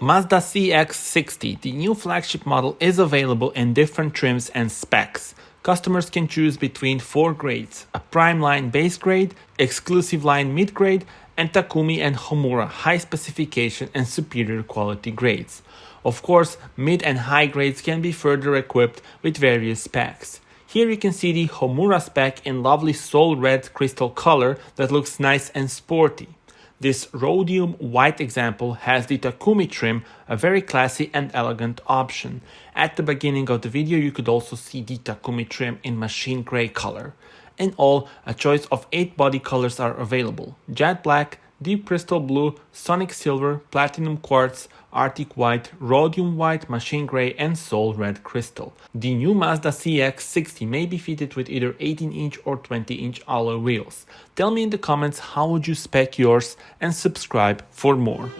Mazda CX-60, the new flagship model, is available in different trims and specs. Customers can choose between 4 grades: a Prime Line base grade, Exclusive Line mid grade, and Takumi and Homura high specification and superior quality grades. Of course, mid and high grades can be further equipped with various specs. Here you can see the Homura spec in lovely soul red crystal color that looks nice and sporty. This rhodium white example has the Takumi trim, a very classy and elegant option. At the beginning of the video you could also see the Takumi trim in machine gray color. In all, a choice of 8 body colors are available: jet black, deep crystal blue, sonic silver, platinum quartz, arctic white, rhodium white, machine gray, and soul red crystal. The new Mazda CX-60 may be fitted with either 18-inch or 20-inch alloy wheels. Tell me in the comments how would you spec yours, and subscribe for more.